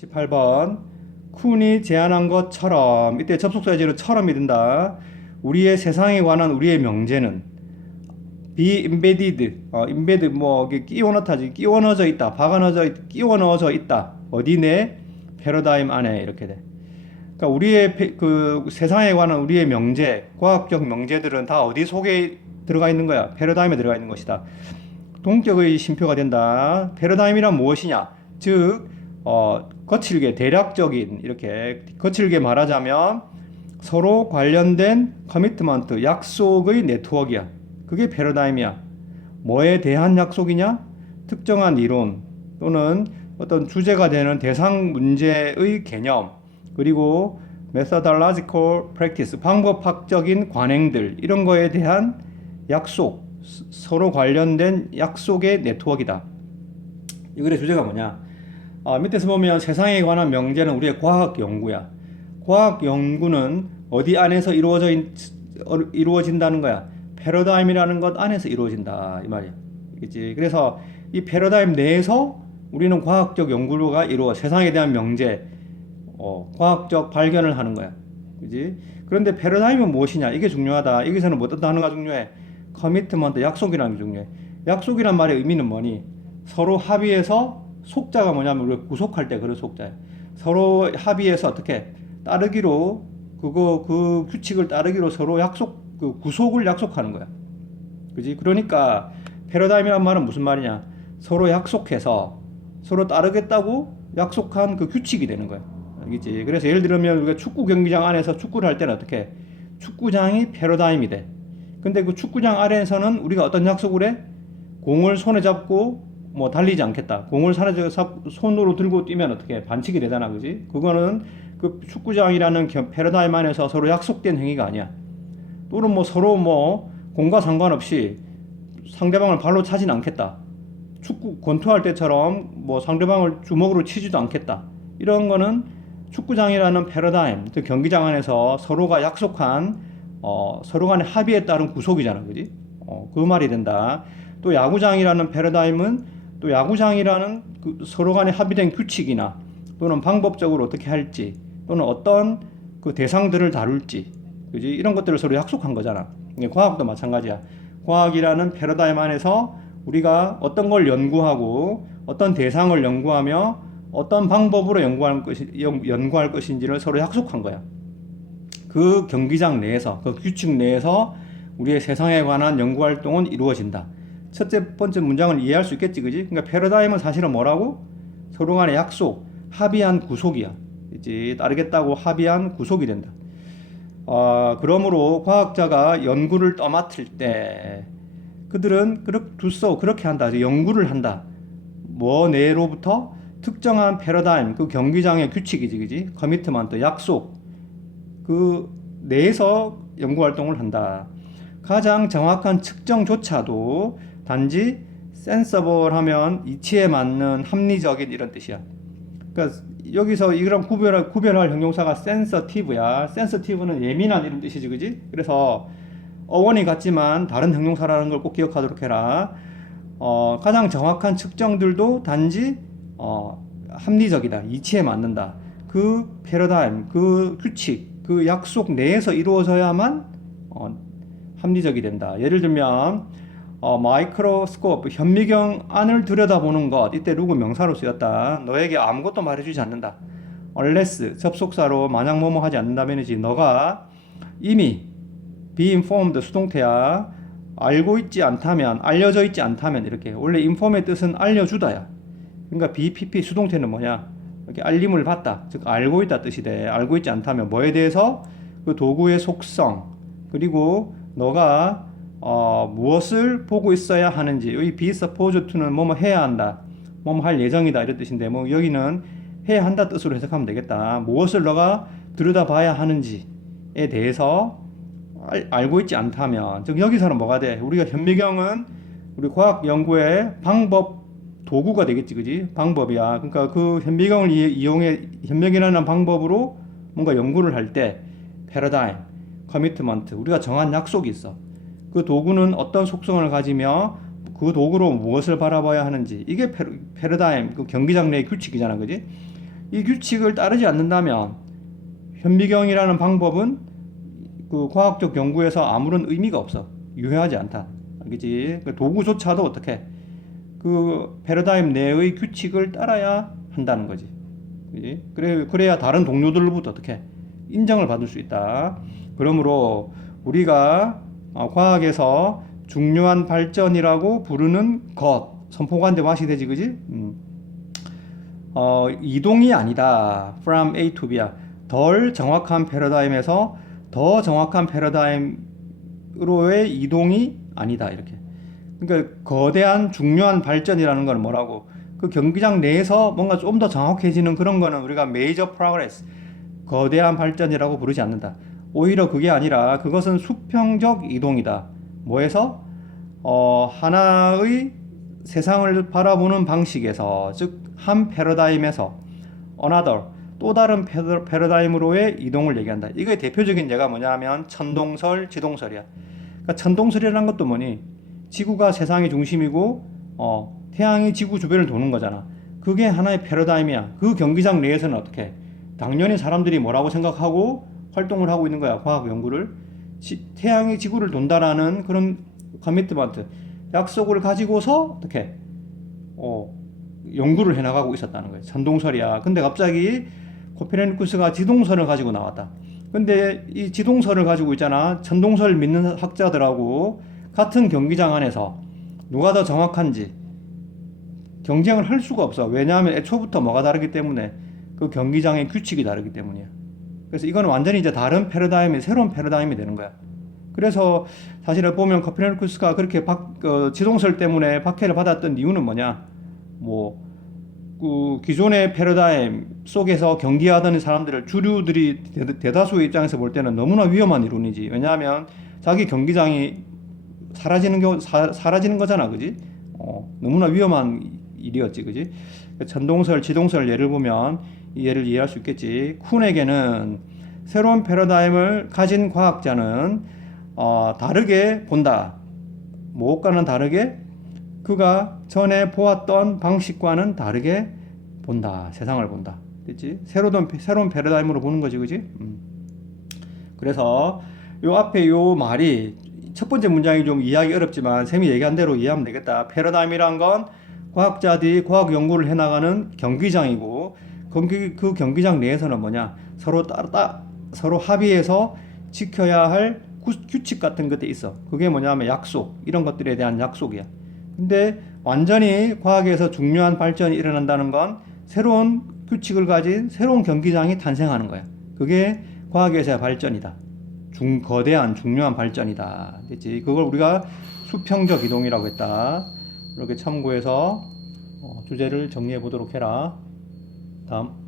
18번 쿤이 제안한 것처럼, 이때 접속사 예제로 처럼이 된다. 우리의 세상에 관한 우리의 명제는 be embedded, embedded 뭐 이게 끼워 넣다지, 끼워 넣어져 있다, 끼워 넣어져 있다. 어디 내 패러다임 안에 이렇게 돼. 그러니까 우리의 그 세상에 관한 우리의 명제, 과학적 명제들은 다 어디 속에 들어가 있는 거야? 패러다임에 들어가 있는 것이다. 동격의 쉼표가 된다. 패러다임이란 무엇이냐? 즉, 거칠게 대략적인, 이렇게 거칠게 말하자면 서로 관련된 커미트먼트, 약속의 네트워크야. 그게 패러다임이야. 뭐에 대한 약속이냐? 특정한 이론 또는 어떤 주제가 되는 대상 문제의 개념, 그리고 methodological practice, 방법학적인 관행들, 이런 거에 대한 약속, 서로 관련된 약속의 네트워크이다. 이 글의 주제가 뭐냐? 밑에서 보면 세상에 관한 명제는 우리의 과학 연구야. 과학 연구는 어디 안에서 이루어진다는 거야? 패러다임이라는 것 안에서 이루어진다 이 말이야. 그렇지? 그래서 이 패러다임 내에서 우리는 과학적 연구가 세상에 대한 명제, 과학적 발견을 하는 거야. 그지? 그런데 패러다임은 무엇이냐? 이게 중요하다. 여기서는 뭐 어떤 단어가 중요해? 커미트먼트, 약속이라는 게 중요해. 약속이란 말의 의미는 뭐니? 서로 합의해서, 속자가 뭐냐면 우리가 구속할 때 그런 속자야. 서로 합의해서 어떻게 따르기로, 그 규칙을 따르기로 서로 그 구속을 약속하는 거야. 그지? 그러니까 패러다임이란 말은 무슨 말이냐? 서로 약속해서 서로 따르겠다고 약속한 그 규칙이 되는 거야. 알겠지? 그래서 예를 들면 우리가 축구 경기장 안에서 축구를 할 때는 어떻게? 축구장이 패러다임이 돼. 근데 그 축구장 아래에서는 우리가 어떤 약속을 해? 공을 손에 잡고 뭐 달리지 않겠다. 공을 손으로 들고 뛰면 어떻게? 반칙이 되잖아. 그지? 그거는 그 축구장이라는 패러다임 안에서 서로 약속된 행위가 아니야. 또는 뭐 서로 뭐 공과 상관없이 상대방을 발로 차진 않겠다. 축구 권투할 때처럼 뭐 상대방을 주먹으로 치지도 않겠다. 이런 거는 축구장이라는 패러다임, 즉 경기장 안에서 서로가 약속한 서로 간의 합의에 따른 구속이잖아, 그지? 그 말이 된다. 또 야구장이라는 패러다임은 또 야구장이라는 그 서로 간에 합의된 규칙이나 또는 방법적으로 어떻게 할지 또는 어떤 그 대상들을 다룰지, 그지? 이런 것들을 서로 약속한 거잖아. 과학도 마찬가지야. 과학이라는 패러다임 안에서 우리가 어떤 걸 연구하고 어떤 대상을 연구하며 어떤 방법으로 연구할 것인지를 서로 약속한 거야. 그 경기장 내에서, 그 규칙 내에서 우리의 세상에 관한 연구 활동은 이루어진다. 첫째 번째 문장을 이해할 수 있겠지, 그지? 그러니까 패러다임은 사실은 뭐라고? 서로 간의 약속, 합의한 구속이야. 그치? 따르겠다고 합의한 구속이 된다. 그러므로 과학자가 연구를 떠맡을 때 그들은 그렇게 한다. 연구를 한다. 뭐 내로부터 특정한 패러다임, 그 경기장의 규칙이지, 그지? 커미트먼트, 약속, 그 내에서 연구 활동을 한다. 가장 정확한 측정조차도 단지 센서블 하면 이치에 맞는 합리적인 이런 뜻이야. 그러니까 여기서 이거랑 구별할 형용사가 센서티브야. 센서티브는 예민한 이런 뜻이지, 그지? 그래서 어원이 같지만 다른 형용사라는 걸 꼭 기억하도록 해라. 가장 정확한 측정들도 단지 합리적이다, 이치에 맞는다. 그 패러다임, 그 규칙, 그 약속 내에서 이루어져야만 합리적이 된다. 예를 들면 마이크로스코프, 현미경 안을 들여다보는 것, 이때 루그 명사로 쓰였다. 너에게 아무것도 말해주지 않는다. unless 접속사로 만약 뭐뭐 하지 않는다면이지. 너가 이미 be informed 수동태야. 알고 있지 않다면, 알려져 있지 않다면, 이렇게. 원래 inform의 뜻은 알려주다야. 그러니까 BPP 수동태는 뭐냐? 이렇게 알림을 받다, 즉 알고 있다 뜻이 돼. 알고 있지 않다면 뭐에 대해서? 그 도구의 속성, 그리고 너가 무엇을 보고 있어야 하는지. 여기 be supposed to는 뭐뭐 해야 한다, 뭐뭐 할 예정이다 이런 뜻인데, 뭐 여기는 해야 한다 뜻으로 해석하면 되겠다. 무엇을 너가 들여다봐야 하는지에 대해서 알고 있지 않다면, 즉 여기서는 뭐가 돼? 우리가 현미경은 우리 과학 연구의 방법, 도구가 되겠지, 그지? 방법이야. 그러니까 그 현미경을 이용해 현미경이라는 방법으로 뭔가 연구를 할 때 패러다임, 커미트먼트, 우리가 정한 약속이 있어. 그 도구는 어떤 속성을 가지며 그 도구로 무엇을 바라봐야 하는지, 이게 패러다임, 그 경기장 내의 규칙이잖아, 그지? 이 규칙을 따르지 않는다면 현미경이라는 방법은 그 과학적 연구에서 아무런 의미가 없어. 유효하지 않다. 알겠지? 그 도구조차도 어떻게 그 패러다임 내의 규칙을 따라야 한다는 거지. 그지? 그래야 다른 동료들로부터 어떻게 인정을 받을 수 있다. 그러므로 우리가 과학에서 중요한 발전이라고 부르는 것, 선포관대 맛이 되지, 그지? 이동이 아니다. From A to B야. 덜 정확한 패러다임에서 더 정확한 패러다임으로의 이동이 아니다. 이렇게. 그러니까 거대한 중요한 발전이라는 건 뭐라고? 그 경기장 내에서 뭔가 좀 더 정확해지는 그런 거는 우리가 major progress, 거대한 발전이라고 부르지 않는다. 오히려 그게 아니라 그것은 수평적 이동이다. 뭐에서? 하나의 세상을 바라보는 방식에서, 즉 한 패러다임에서 another, 또 다른 패러다임으로의 이동을 얘기한다. 이게 대표적인 예가 뭐냐면 천동설, 지동설이야. 그러니까 천동설이라는 것도 뭐니? 지구가 세상의 중심이고 태양이 지구 주변을 도는 거잖아. 그게 하나의 패러다임이야. 그 경기장 내에서는 어떻게? 당연히 사람들이 뭐라고 생각하고 활동을 하고 있는 거야. 과학 연구를. 태양이 지구를 돈다라는 그런 커미트먼트, 약속을 가지고서 어떻게? 연구를 해나가고 있었다는 거예요. 천동설이야. 근데 갑자기 코페르니쿠스가 지동설을 가지고 나왔다. 근데 이 지동설을 가지고 있잖아. 천동설 믿는 학자들하고 같은 경기장 안에서 누가 더 정확한지 경쟁을 할 수가 없어. 왜냐하면 애초부터 뭐가 다르기 때문에, 그 경기장의 규칙이 다르기 때문이야. 그래서 이건 완전히 이제 다른 패러다임이, 새로운 패러다임이 되는 거야. 그래서 사실은 보면 코페르니쿠스가 그렇게 지동설 때문에 박해를 받았던 이유는 뭐냐? 그 기존의 패러다임 속에서 경기하던 사람들을, 주류들이 대다수의 입장에서 볼 때는 너무나 위험한 이론이지. 왜냐하면 자기 경기장이 사라지는 거잖아, 그지? 너무나 위험한 일이었지, 그지? 천동설, 지동설 예를 보면 이 예를 이해할 수 있겠지. 쿤에게는 새로운 패러다임을 가진 과학자는 다르게 본다. 무엇과는 다르게 그가 전에 보았던 방식과는 다르게 본다. 세상을 본다. 됐지? 새로운 패러다임으로 보는 거지, 그지? 그래서 요 앞에 요 말이 첫 번째 문장이 좀 이해하기 어렵지만 쌤이 얘기한 대로 이해하면 되겠다. 패러다임이란 건 과학자들이 과학 연구를 해나가는 경기장이고, 그 경기장 내에서는 뭐냐? 서로 합의해서 지켜야 할 규칙 같은 것들이 있어. 그게 뭐냐면 약속, 이런 것들에 대한 약속이야. 근데 완전히 과학에서 중요한 발전이 일어난다는 건 새로운 규칙을 가진 새로운 경기장이 탄생하는 거야. 그게 과학에서의 발전이다. 거대한 중요한 발전이다. 됐지? 그걸 우리가 수평적 이동이라고 했다. 이렇게 참고해서 주제를 정리해 보도록 해라. 다음.